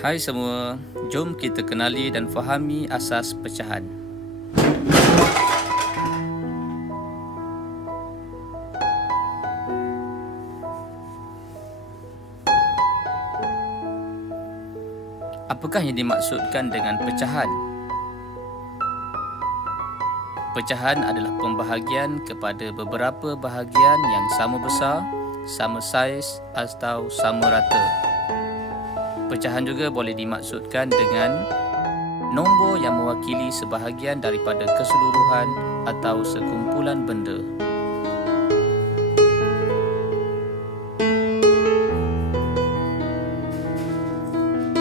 Hai semua, jom kita kenali dan fahami asas pecahan. Apakah yang dimaksudkan dengan pecahan? Pecahan adalah pembahagian kepada beberapa bahagian yang sama besar, sama saiz atau sama rata. Pecahan juga boleh dimaksudkan dengan nombor yang mewakili sebahagian daripada keseluruhan atau sekumpulan benda.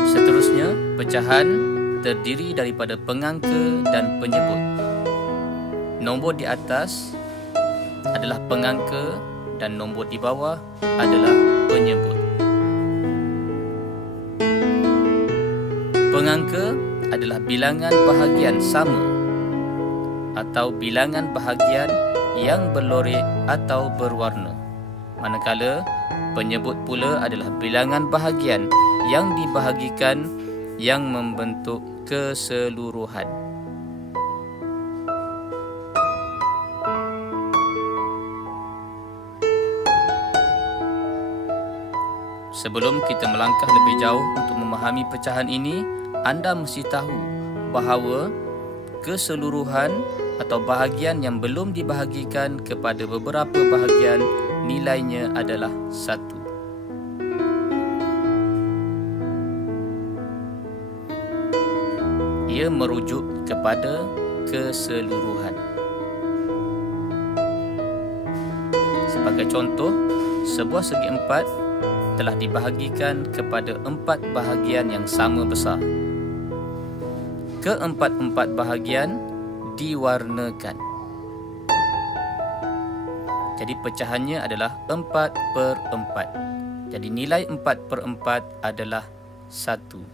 Seterusnya, pecahan terdiri daripada pengangka dan penyebut. Nombor di atas adalah pengangka dan nombor di bawah adalah penyebut. Pengangka adalah bilangan bahagian sama atau bilangan bahagian yang berlorek atau berwarna. Manakala penyebut pula adalah bilangan bahagian yang dibahagikan yang membentuk keseluruhan. Sebelum kita melangkah lebih jauh untuk memahami pecahan ini, anda mesti tahu bahawa keseluruhan atau bahagian yang belum dibahagikan kepada beberapa bahagian nilainya adalah 1. Ia merujuk kepada keseluruhan. Sebagai contoh, sebuah segi empat telah dibahagikan kepada 4 bahagian yang sama besar. Keempat-empat bahagian diwarnakan. Jadi pecahannya adalah 4/4. Jadi nilai 4/4 adalah 1.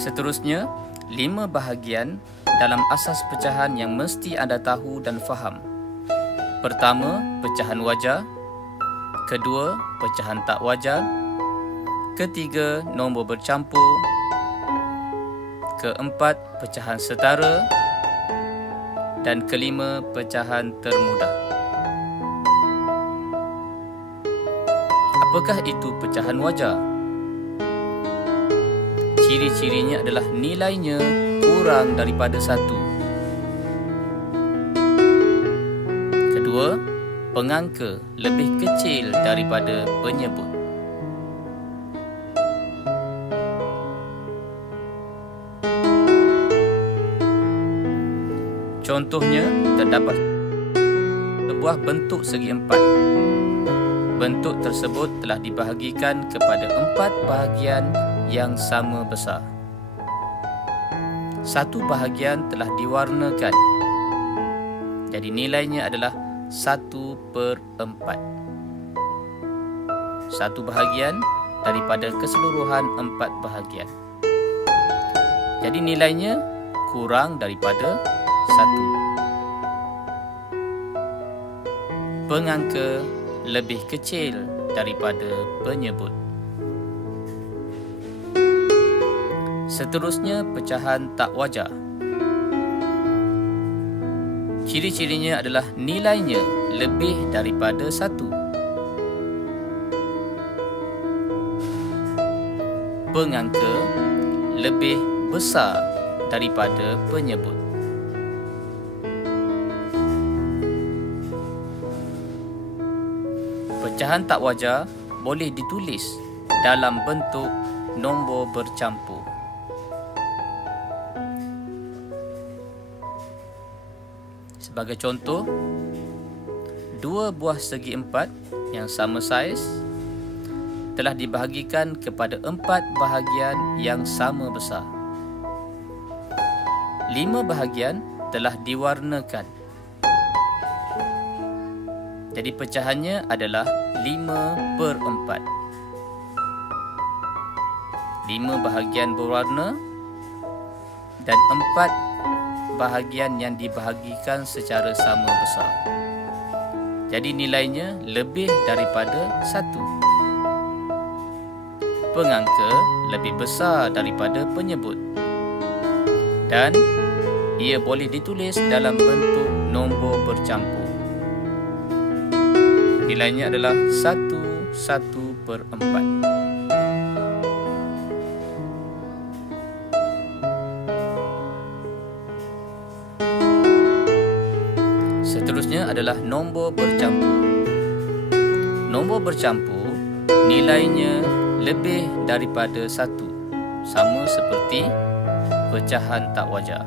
Seterusnya, 5 bahagian dalam asas pecahan yang mesti anda tahu dan faham. Pertama, pecahan wajar. Kedua, pecahan tak wajar. Ketiga, nombor bercampur. Keempat, pecahan setara. Dan kelima, pecahan termudah. Apakah itu pecahan wajar? Ciri-cirinya adalah nilainya kurang daripada 1. Kedua, pengangka lebih kecil daripada penyebut. Contohnya, terdapat sebuah bentuk segi empat. Bentuk tersebut telah dibahagikan kepada 4 bahagian yang sama besar. Satu bahagian telah diwarnakan. Jadi nilainya adalah 1/4. Satu bahagian daripada keseluruhan 4 bahagian. Jadi nilainya kurang daripada 1. Pengangka lebih kecil daripada penyebut. Seterusnya, pecahan tak wajar. Ciri-cirinya adalah nilainya lebih daripada 1. Pengangka lebih besar daripada penyebut. Pecahan tak wajar boleh ditulis dalam bentuk nombor bercampur. Sebagai contoh, 2 buah segi empat yang sama saiz telah dibahagikan kepada 4 bahagian yang sama besar. 5 bahagian telah diwarnakan. Jadi pecahannya adalah 5/4. 5 bahagian berwarna dan 4 bahagian yang dibahagikan secara sama besar. Jadi nilainya lebih daripada 1. Pengangka lebih besar daripada penyebut. Dan ia boleh ditulis dalam bentuk nombor bercampur. Nilainya adalah 1/4. Seterusnya adalah nombor bercampur. Nombor bercampur nilainya lebih daripada 1, sama seperti pecahan tak wajar.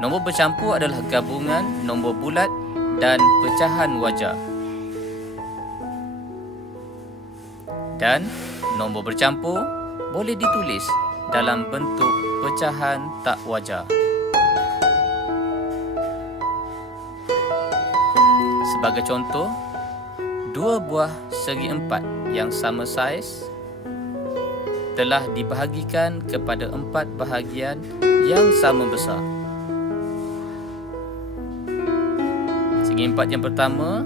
Nombor bercampur adalah gabungan nombor bulat dan pecahan wajar. Dan nombor bercampur boleh ditulis dalam bentuk pecahan tak wajar. Sebagai contoh, 2 buah segi 4 yang sama saiz telah dibahagikan kepada 4 bahagian yang sama besar. Segi 4 yang pertama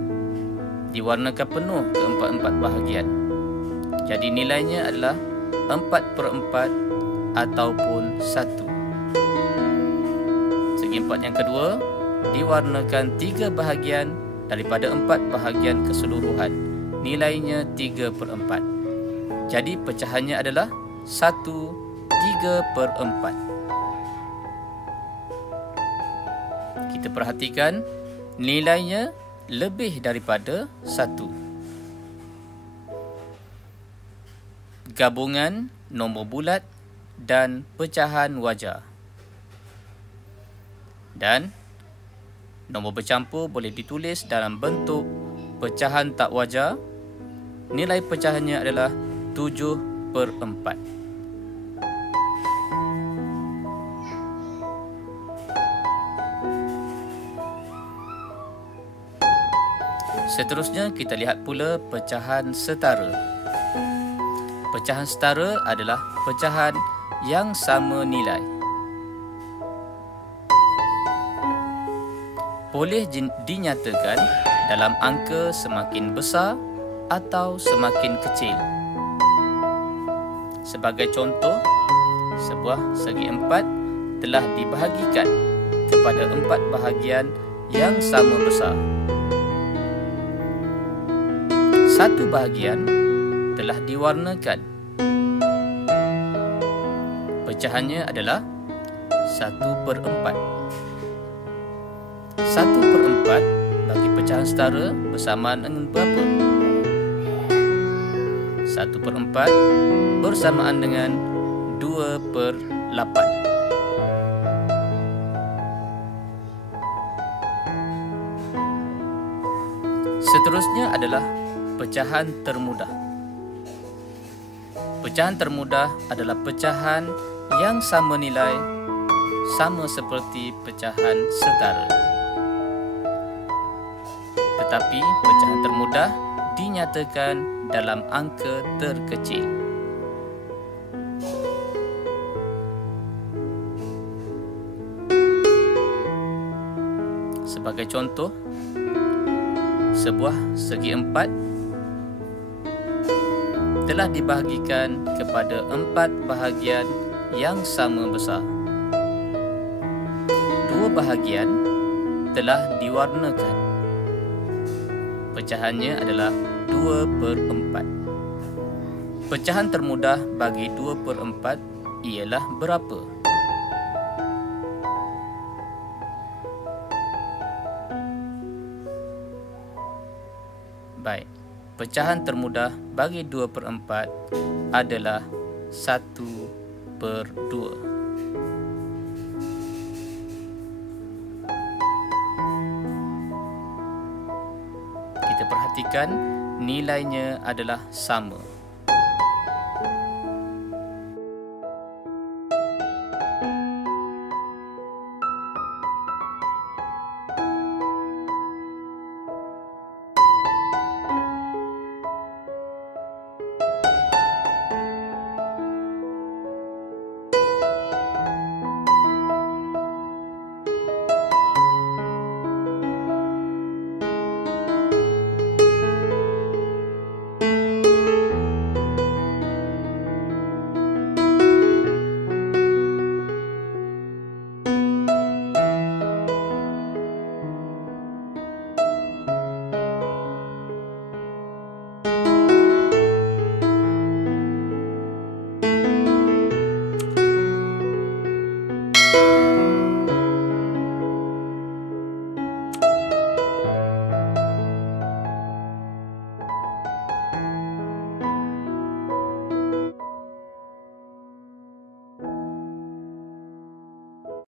diwarnakan penuh ke 4 bahagian. Jadi nilainya adalah 4/4 ataupun 1. Segi 4 yang kedua diwarnakan 3 bahagian daripada 4 bahagian keseluruhan. Nilainya 3/4. Jadi pecahannya adalah 1/3/4. Kita perhatikan nilainya lebih daripada 1. Gabungan nombor bulat dan pecahan wajar. Dan nombor bercampur boleh ditulis dalam bentuk pecahan tak wajar. Nilai pecahannya adalah 7/4. Seterusnya kita lihat pula pecahan setara. Pecahan setara adalah pecahan yang sama nilai. Boleh dinyatakan dalam angka semakin besar atau semakin kecil. Sebagai contoh, sebuah segi 4 telah dibahagikan kepada 4 bahagian yang sama besar. Satu bahagian telah diwarnakan. Pecahannya adalah 1/4. 1/4 bagi pecahan setara bersamaan dengan berapa? 1/4 bersamaan dengan 2/8. Seterusnya adalah pecahan termudah. Pecahan termudah adalah pecahan yang sama nilai, sama seperti pecahan setara. Tetapi pecahan termudah dinyatakan dalam angka terkecil. Sebagai contoh, sebuah segi 4 telah dibahagikan kepada 4 bahagian yang sama besar. 2 bahagian telah diwarnakan. Pecahannya adalah 2/4. Pecahan termudah bagi 2/4 ialah berapa? Baik, pecahan termudah bagi 2/4 adalah 1/2. Kita perhatikan nilainya adalah sama.